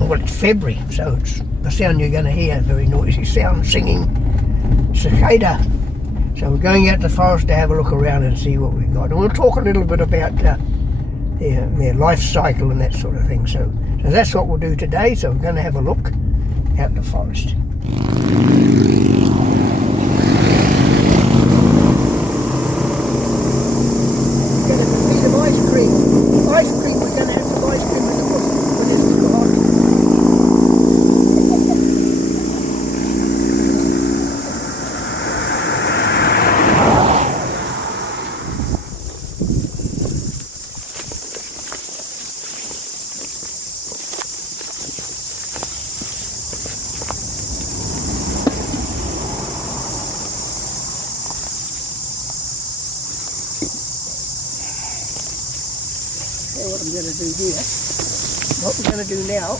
well, it's February, so it's the sound you're going to hear, a very noisy sound, singing cicada. So we're going out to the forest to have a look around and see what we've got. And we'll talk a little bit about their life cycle and that sort of thing. So that's what we'll do today. So we're going to have a look out in the forest. We're going to need some ice cream. Ice cream, we're going to have some ice cream in the bush when it's too hot. What I'm going to do here, what we're going to do now,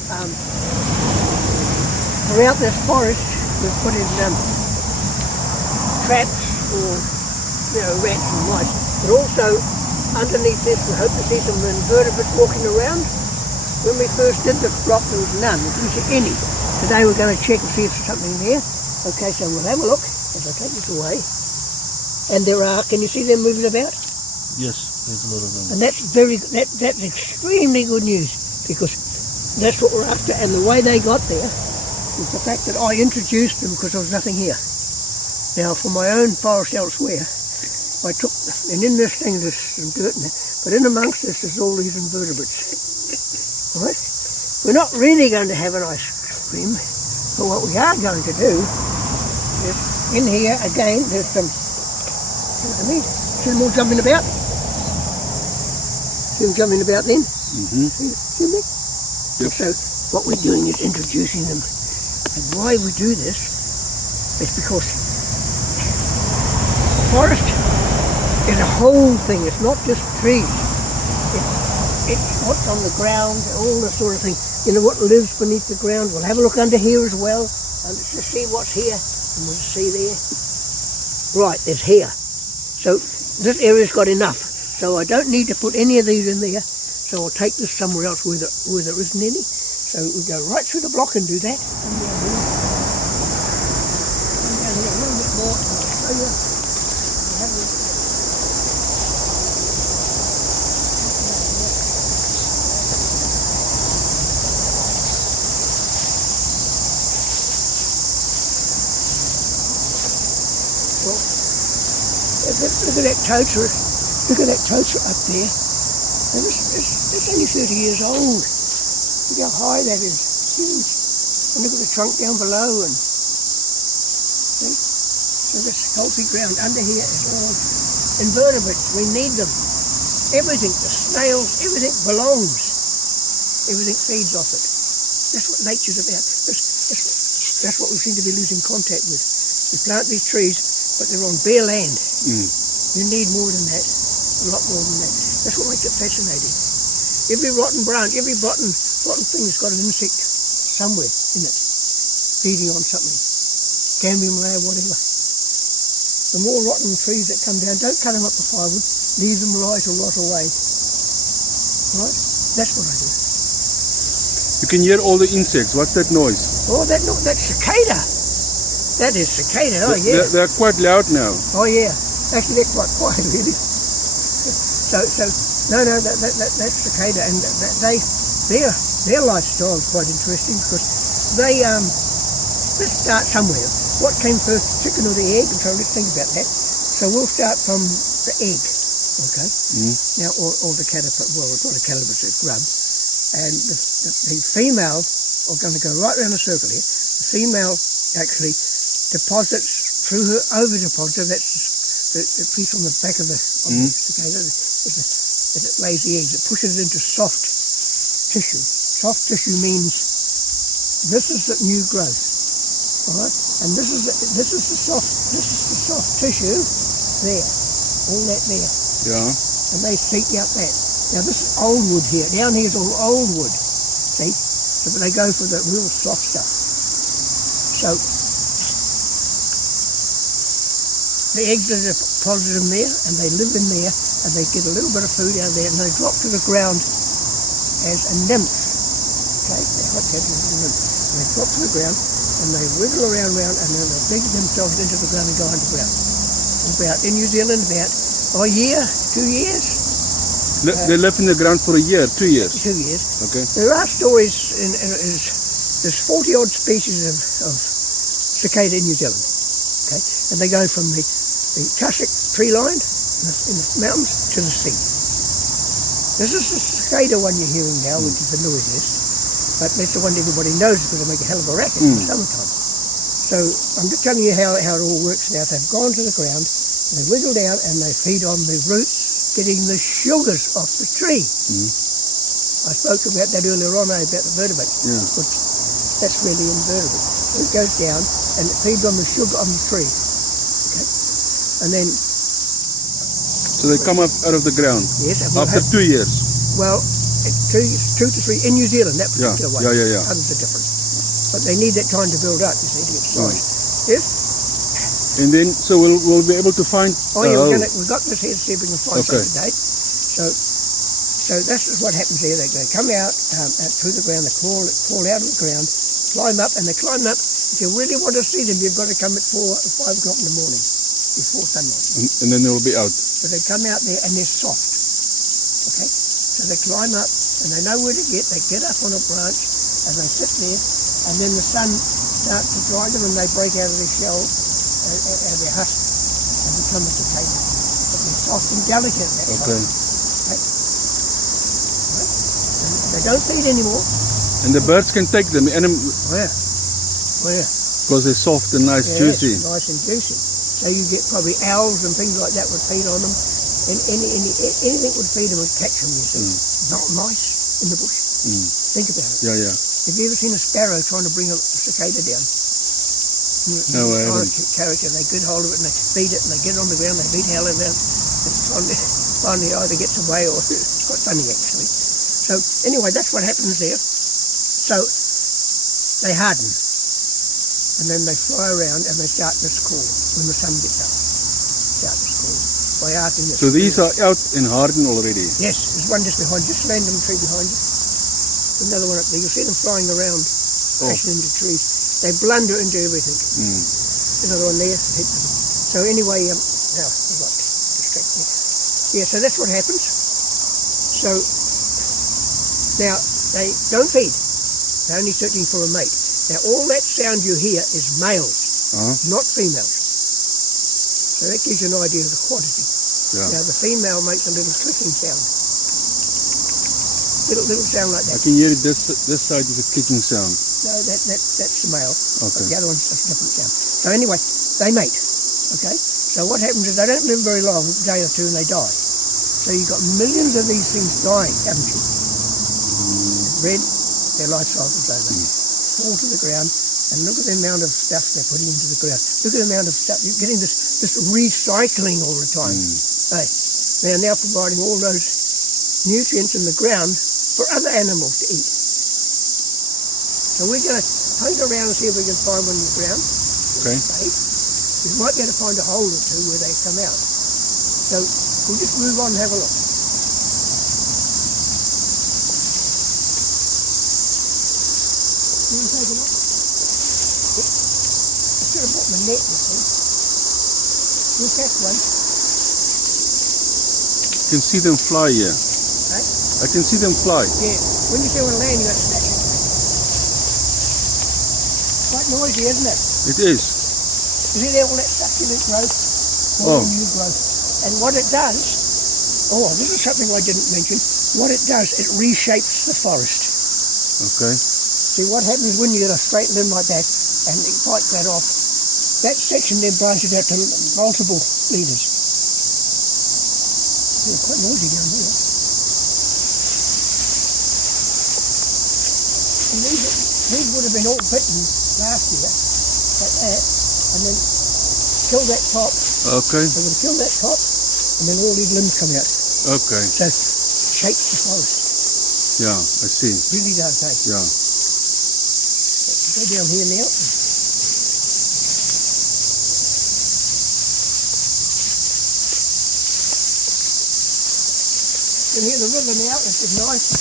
throughout this forest we've put in traps for rats and mice, but also underneath this we hope to see some invertebrates walking around. When we first did the crop there was none, we didn't see any. Today we're going to check and see if there's something there. Okay, so we'll have a look as I take this away. And there are, can you see them moving about? Yes, there's a lot of them. And that's extremely good news, because that's what we're after. And the way they got there was the fact that I introduced them because there was nothing here. Now, for my own forest elsewhere, I took, and in this thing there's some dirt in it, but in amongst this there's all these invertebrates. Right? We're not really going to have an ice cream, but what we are going to do is, in here again, there's some, see what I mean? See them all jumping about? See them jumping about then? Mm-hmm. See them? Yep. So what we're doing is introducing them. And why we do this is because the forest is a whole thing. It's not just trees. It's what's on the ground, all the sort of thing. You know, what lives beneath the ground. We'll have a look under here as well, and to see what's here, and we'll see there. Right, there's here. So this area's got enough. So I don't need to put any of these in there. So I'll take this somewhere else where there isn't any. So we go right through the block and do that. Come down here. Come down here a little bit more and I'll show you. Have a look. Look at that toaster. Look at that toaster up there. And it's only 30 years old. Look how high that is. Huge. And look at the trunk down below. And see? So this healthy ground under here is all invertebrates. We need them. Everything, the snails, everything belongs. Everything feeds off it. That's what nature's about. That's what we seem to be losing contact with. We plant these trees, but they're on bare land. You need more than that, a lot more than that. That's what makes it fascinating. Every rotten branch, every rotten thing's got an insect somewhere in it, feeding on something. Cambium layer, whatever. The more rotten trees that come down, don't cut them up for firewood, leave them lie to rot away. Right? That's what I do. You can hear all the insects. What's that noise? Oh, that's cicada. That is cicada, oh yeah. They're quite loud now. Oh yeah. Actually, they're quite quiet, really. That's cicada, and their lifestyle is quite interesting because they let's start somewhere. What came first, the chicken or the egg? And so let's think about that. So we'll start from the egg, okay? Now, or the caterpillar. Well, it's not a caterpillar, it's a grub. And the female, we're going to go right around the circle here. The female actually deposits through her ovipositor. That's the piece on the back of the cicada, as it lays the eggs, it pushes it into soft tissue. Soft tissue means this is the new growth, all right? And this is the soft tissue there, all that there. Yeah. And they seek out that. Now this is old wood here. Down here is all old wood. See, so they go for the real soft stuff. So the eggs are deposited in there, and they live in there, and they get a little bit of food out of there, and they drop to the ground as a nymph. Okay, hot temperatures in the room. And they drop to the ground and they wiggle around, and then they dig themselves into the ground and go underground. About in New Zealand, about a year, 2 years. They live in the ground for a year, 2 years. 2 years. Okay. There are stories, there's 40 odd species of cicada in New Zealand. Okay, and they go from the tussock tree line in the mountains to the sea. This is the cicada one you're hearing now, which is the noisiest, but that's the one everybody knows because they make a hell of a racket in the summertime. So I'm just telling you how it all works now. They've gone to the ground, they wiggle down and they feed on the roots, getting the sugars off the tree. I spoke about that earlier on, about the vertebrates, which that's really invertebrates. It goes down and it feeds on the sugar on the tree. Okay? And then... So they come up out of the ground? Yes. After 2 years? Well, 2 to 3 in New Zealand, that particular one. Yeah. Others are different. But they need that time to build up, you see, to get size. Yes? And then, so we'll be able to find... Oh yeah, we've got this here to see if we can find some today. So that's what happens here. They come out through the ground, they crawl out of the ground, climb up, and they climb up. If you really want to see them, you've got to come at 5 o'clock in the morning, before sunrise. And then they'll be out. So they come out there and they're soft. Okay? So they climb up and they know where to get. They get up on a branch and they sit there, and then the sun starts to dry them and they break out of their shell, out of their husk, and become a cicada. But they're soft and delicate at that time. Okay? They don't feed anymore. And the birds can take them. Where? Because they're soft and nice, juicy. Nice and juicy. So you get probably owls and things like that would feed on them. And anything would feed them and catch them, you see. Not mice in the bush. Think about it. Yeah. Have you ever seen a sparrow trying to bring a cicada down? No, I haven't. Character, they get hold of it and they feed it and they get it on the ground, they beat hell out of it. Finally either gets away or it's quite funny actually. So anyway, that's what happens there. So they harden and then they fly around and they start this call when the sun gets up. Start this call by arcing it. So these are out and hardened already? Yes, there's one just behind, just random tree behind you. Another one up there. You'll see them flying around, crashing into trees. They blunder into everything. Another one there. So anyway, now I got distracted. Yeah, so that's what happens. So now they don't feed. They're only searching for a mate. Now all that sound you hear is males, not females. So that gives you an idea of the quantity. Now the female makes a little clicking sound. Little sound like that. I can hear this side is a clicking sound. No, that's the male. Okay. The other one's just a different sound. So anyway, they mate. Okay? So what happens is they don't live very long, a day or two, and they die. So you've got millions of these things dying, haven't you? Red, their life cycle's over. Fall to the ground, and look at the amount of stuff they're putting into the ground. Look at the amount of stuff. You're getting this recycling all the time. Hey, they're now providing all those nutrients in the ground for other animals to eat. So we're going to hunt around and see if we can find one in the ground. Okay. We might be able to find a hole or two where they come out. So we'll just move on and have a look. You can take it off. I should have brought my net, you see. We'll catch one. You can see them fly here. Hey? I can see them fly. Yeah. When you see one land, you got to snatch it. Quite noisy, isn't it? It is. You see there, all that succulent growth, all new growth. And what it does, this is something I didn't mention. What it does, it reshapes the forest. Okay. See, what happens when you get a straight limb like that and you bite that off, that section then branches out to multiple leaders. It's quite noisy down here. And these would have been all bitten last year, like that, and then kill that top. Okay. They're going to kill that top, and then all these limbs come out. Okay. So it shapes the forest. Yeah, I see. Really does, eh? Yeah. Go down here now. You can hear the river now, it's just nice.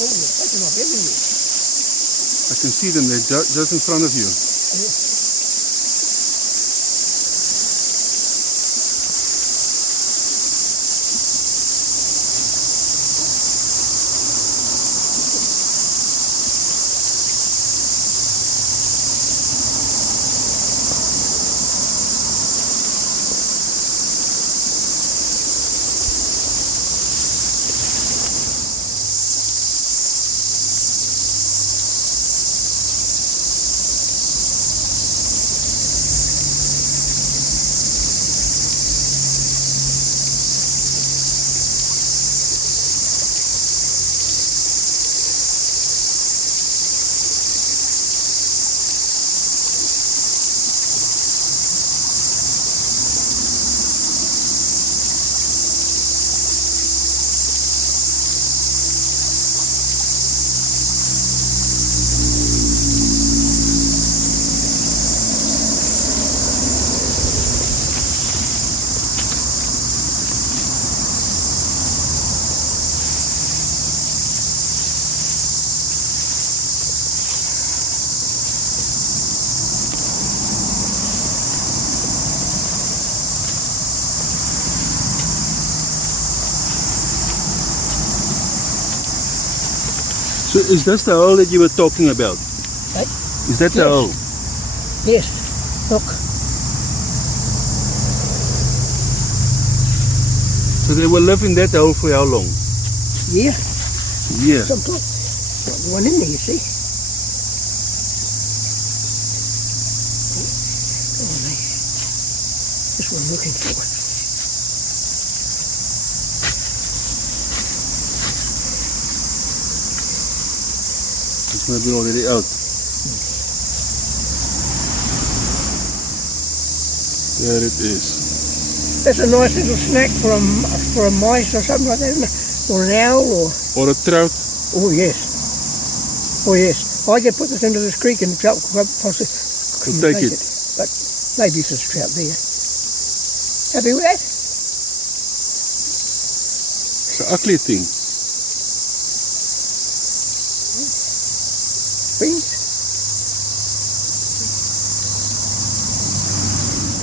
Oh, they're taking off everywhere. I can see them. They're just in front of you. So is this the hole that you were talking about? Right? Is that the hole? Yes. Look. So they will live in that hole for how long? Yeah. Yeah. Sometimes. Got one in there, you see. Oh, that's what I'm looking for. It's maybe already out. There it is. That's a nice little snack for a mice or something like that, isn't it? Or an owl Or a trout. Oh yes. Oh yes. I could put this into this creek and the trout could possibly We'll take it. But maybe if there's a trout there. Happy with that? It's an ugly thing. Beans?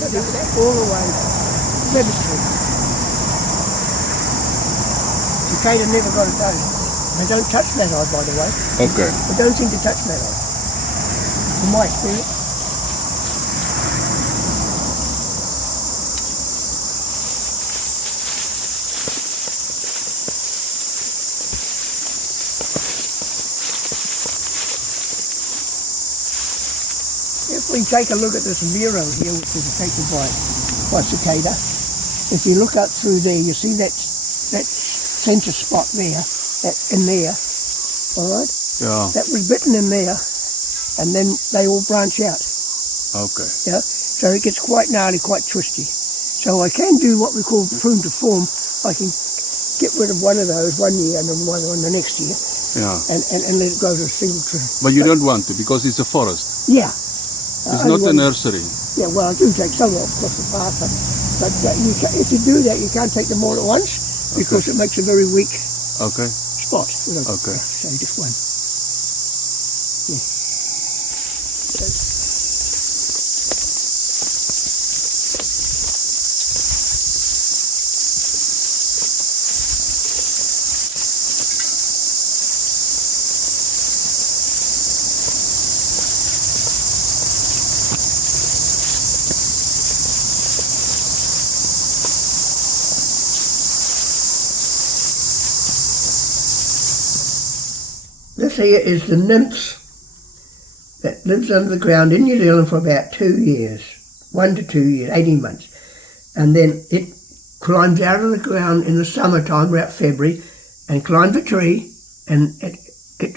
Happy with that? All the way. Rabbit tree. Cicada never got it done. They don't touch that eye, by the way. Okay. They don't seem to touch that eye. From my experience. If we take a look at this Miro here, which was taken by Cicada, if you look up through there, you see that centre spot there, in there, all right? Yeah. That was bitten in there, and then they all branch out. Okay. Yeah, so it gets quite gnarly, quite twisty. So I can do what we call prune to form. I can get rid of one of those one year and then one on the next year, Yeah. and let it go to a single tree. But you don't want to because it's a forest. Yeah. It's not a nursery. Yeah, well, I do take some off across the path, but if you do that, you can't take them all at once because it makes a very weak Okay. spot. Okay. So just one. Yeah. This here is the nymphs that lives under the ground in New Zealand for about 2 years, 1 to 2 years, 18 months. And then it climbs out of the ground in the summertime, about February, and climbs a tree, and it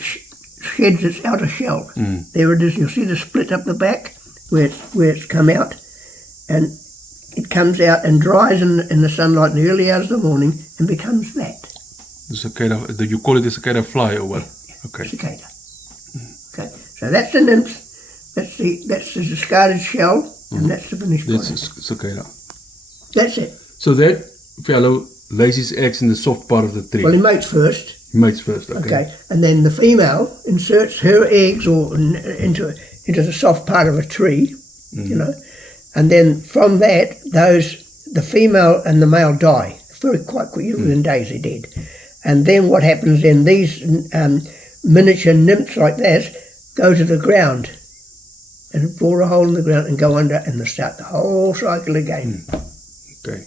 sheds its outer shell. There it is. You'll see the split up the back where it's come out, and it comes out and dries in the sunlight in the early hours of the morning and becomes that. The cicada, you call it the cicada fly or what? Okay. Cicada. Okay, so that's the nymph. That's the discarded shell, and that's the finished That's product. a cicada. That's it. So that fellow lays his eggs in the soft part of the tree. Well, he mates first. Mates first, okay. Okay, and then the female inserts her eggs into the soft part of a tree, you know, and then from that, the female and the male die quite quickly, within days they're dead. And then what happens then? These miniature nymphs like that go to the ground and bore a hole in the ground and go under, and they start the whole cycle again. Okay.